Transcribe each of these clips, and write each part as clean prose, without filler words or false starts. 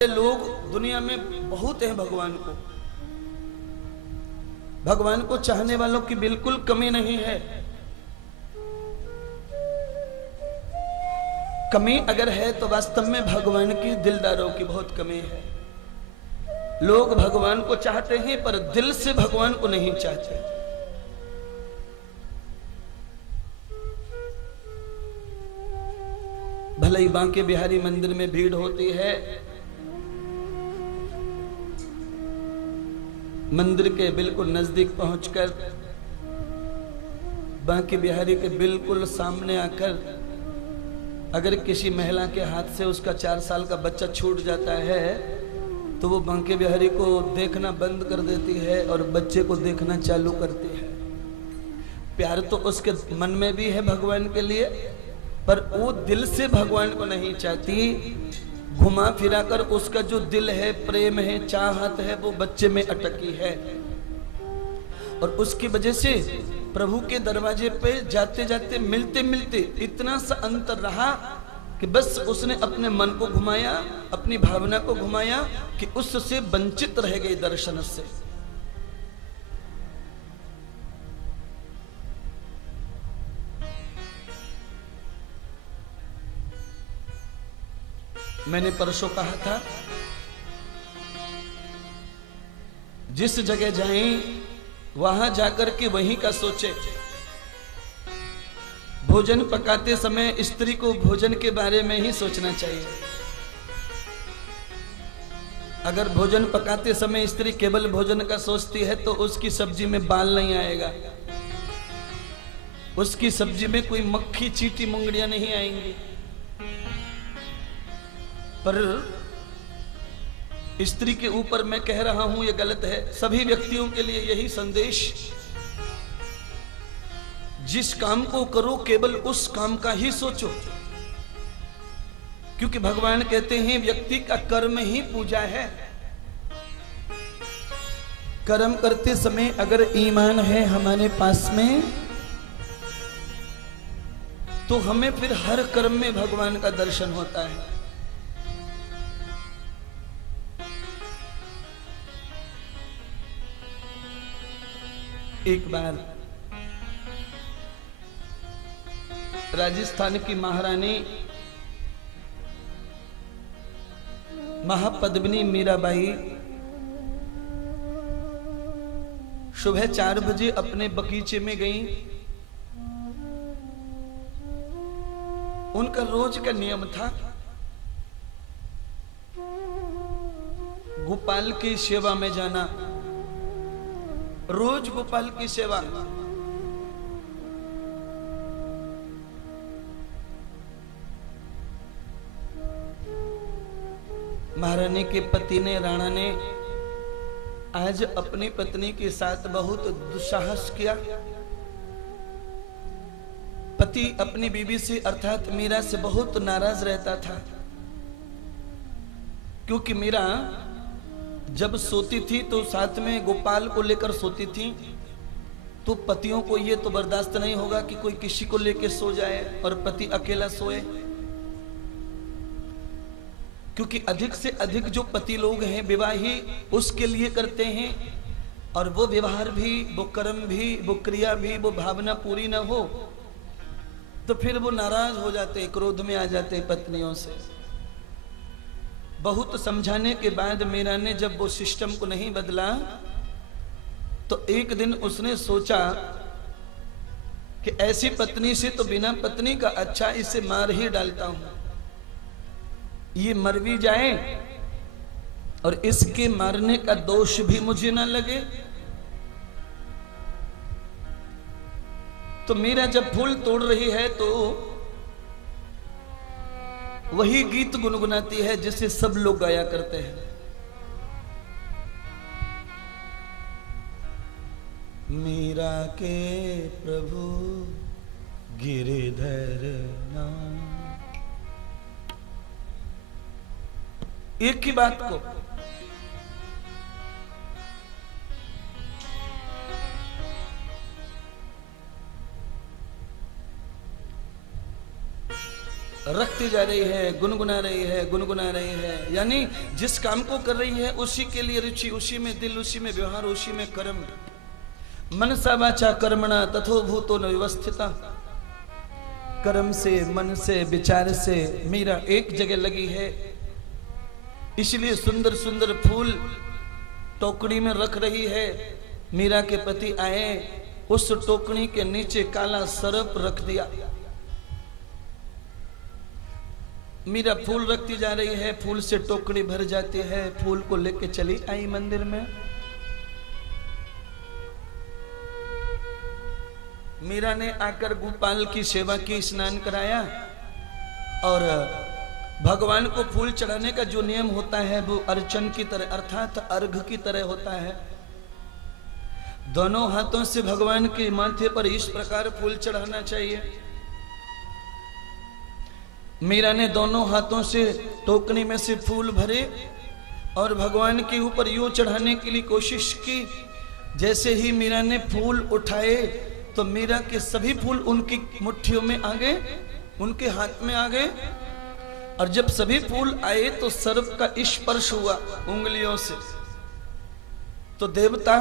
लोग दुनिया में बहुत हैं। भगवान को चाहने वालों की बिल्कुल कमी नहीं है। कमी अगर है तो वास्तव में भगवान की दिलदारों की बहुत कमी है। लोग भगवान को चाहते हैं पर दिल से भगवान को नहीं चाहते। भले ही बांके बिहारी मंदिर में भीड़ होती है, मंदिर के बिल्कुल नजदीक पहुंचकर बांके बिहारी के बिल्कुल सामने आकर अगर किसी महिला के हाथ से उसका 4 साल का बच्चा छूट जाता है तो वो बांके बिहारी को देखना बंद कर देती है और बच्चे को देखना चालू करती है। प्यार तो उसके मन में भी है भगवान के लिए, पर वो दिल से भगवान को नहीं चाहती। घुमा फिरा कर उसका जो दिल है, प्रेम है, चाहत है, वो बच्चे में अटकी है। और उसकी वजह से प्रभु के दरवाजे पे जाते जाते मिलते मिलते इतना सा अंतर रहा कि बस उसने अपने मन को घुमाया, अपनी भावना को घुमाया कि उससे वंचित रह गई दर्शन से। मैंने परसों कहा था, जिस जगह जाएं वहां जाकर के वहीं का सोचे। भोजन पकाते समय स्त्री को भोजन के बारे में ही सोचना चाहिए। अगर भोजन पकाते समय स्त्री केवल भोजन का सोचती है तो उसकी सब्जी में बाल नहीं आएगा, उसकी सब्जी में कोई मक्खी चींटी मुंगड़ियां नहीं आएंगी। पर स्त्री के ऊपर मैं कह रहा हूं यह गलत है। सभी व्यक्तियों के लिए यही संदेश, जिस काम को करो केवल उस काम का ही सोचो, क्योंकि भगवान कहते हैं व्यक्ति का कर्म ही पूजा है। कर्म करते समय अगर ईमान है हमारे पास में तो हमें फिर हर कर्म में भगवान का दर्शन होता है। एक बार राजस्थान की महारानी महापद्मिनी मीराबाई सुबह 4 बजे अपने बगीचे में गईं। उनका रोज का नियम था गोपाल की सेवा में जाना, रोज गोपाल की सेवा। महारानी के पति ने, राणा ने आज अपनी पत्नी के साथ बहुत दुस्साहस किया। पति अपनी बीवी से अर्थात मीरा से बहुत नाराज रहता था, क्योंकि मीरा जब सोती थी तो साथ में गोपाल को लेकर सोती थी। तो पतियों को यह तो बर्दाश्त नहीं होगा कि कोई किसी को लेकर सो जाए और पति अकेला सोए, क्योंकि अधिक से अधिक जो पति लोग हैं विवाह ही उसके लिए करते हैं, और वो व्यवहार भी, वो कर्म भी, वो क्रिया भी, वो भावना पूरी ना हो तो फिर वो नाराज हो जाते, क्रोध में आ जाते पत्नियों से। बहुत समझाने के बाद मीरा ने जब वो सिस्टम को नहीं बदला तो एक दिन उसने सोचा कि ऐसी पत्नी से तो बिना पत्नी का अच्छा, इसे मार ही डालता हूं। ये मर भी जाए और इसके मारने का दोष भी मुझे ना लगे। तो मीरा जब फूल तोड़ रही है तो वही गीत गुनगुनाती है जिसे सब लोग गाया करते हैं। मीरा के प्रभु गिरिधर नाम। एक ही बात को रखती जा रही है, गुनगुना रही है, गुनगुना रही है। यानी जिस काम को कर रही है उसी के लिए रुचि, उसी में दिल, उसी में व्यवहार, उसी में कर्म। मनसा वाचा कर्मणा तथो भूतो न व्यवस्थिता। कर्म से, मन से, विचार से मीरा एक जगह लगी है। इसलिए सुंदर सुंदर फूल टोकरी में रख रही है। मीरा के पति आए, उस टोकरी के नीचे काला सर्प रख दिया। मीरा फूल रखती जा रही है, फूल से टोकरी भर जाती है, फूल को लेके चली आई मंदिर में। मीरा ने आकर गोपाल की सेवा की, स्नान कराया और भगवान को फूल चढ़ाने का जो नियम होता है वो अर्चन की तरह अर्थात अर्घ की तरह होता है। दोनों हाथों से भगवान के माथे पर इस प्रकार फूल चढ़ाना चाहिए। मीरा ने दोनों हाथों से टोकरी में से फूल भरे और भगवान के ऊपर यूं चढ़ाने के लिए कोशिश की। जैसे ही मीरा ने फूल उठाए तो मीरा के सभी फूल उनकी मुट्ठियों में आ गए, उनके हाथ में आ गए। और जब सभी फूल आए तो सर्प का स्पर्श हुआ उंगलियों से। तो देवता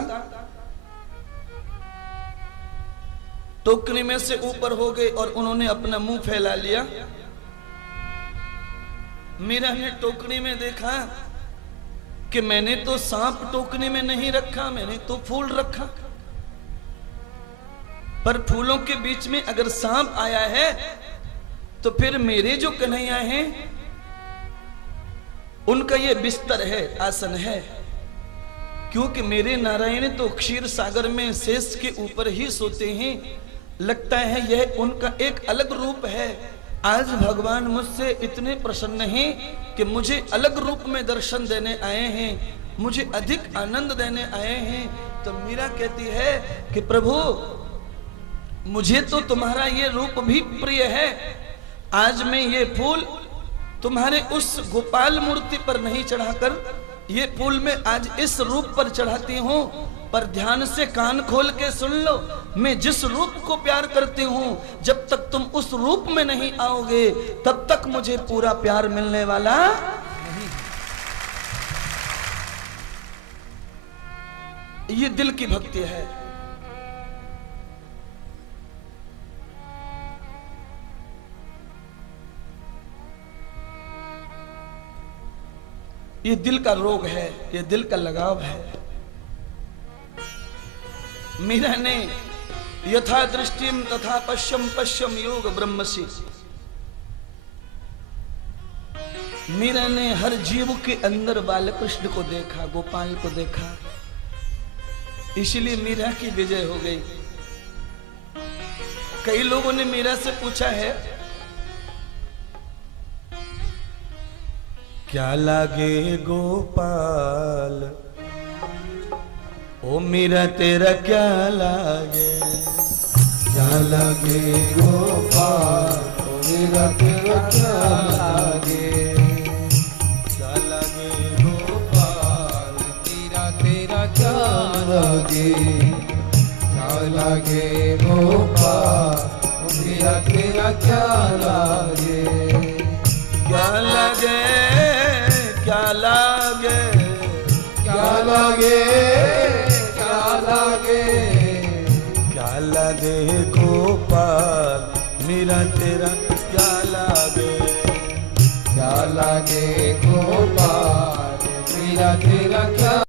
टोकरी में से ऊपर हो गए और उन्होंने अपना मुंह फैला लिया। मीरा ने टोकरी में देखा कि मैंने तो सांप टोकरी में नहीं रखा, मैंने तो फूल रखा। पर फूलों के बीच में अगर सांप आया है तो फिर मेरे जो कन्हैया हैं उनका ये बिस्तर है, आसन है। क्योंकि मेरे नारायण तो क्षीर सागर में शेष के ऊपर ही सोते हैं। लगता है यह उनका एक अलग रूप है। आज भगवान मुझसे इतने प्रसन्न हैं कि मुझे अलग रूप में दर्शन देने आए हैं, मुझे अधिक आनंद देने आए हैं। तो मीरा कहती है कि प्रभु मुझे तो तुम्हारा ये रूप भी प्रिय है। आज मैं ये फूल तुम्हारे उस गोपाल मूर्ति पर नहीं चढ़ाकर ये फूल मैं आज इस रूप पर चढ़ाती हूँ। पर ध्यान से कान खोल के सुन लो, मैं जिस रूप को प्यार करती हूँ, जब तक तुम उस रूप में नहीं आओगे तब तक मुझे पूरा प्यार मिलने वाला नहीं। ये दिल की भक्ति है। ये दिल का रोग है, ये दिल का लगाव है। मीरा ने यथा दृष्टिम तथा पश्यम पश्यम योग ब्रह्मसि। मीरा ने हर जीव के अंदर बालकृष्ण को देखा, गोपाल को देखा। इसलिए मीरा की विजय हो गई। कई लोगों ने मीरा से पूछा है क्या लागे गोपाल, ओ मीरा तेरा क्या लागे। क्या लागे गोपाल, ओ मीरा तेरा क्या लागे। क्या लागे गोपाल, मीरा तेरा क्या लागे। क्या लागे गोपाल, ओ मीरा तेरा क्या लागे। क्या लागे, क्या लागे, क्या लागे, क्या लागे। क्या लागे गोपाल, मीरा तेरा क्या लागे। क्या लागे गोपाल, मीरा तेरा क्या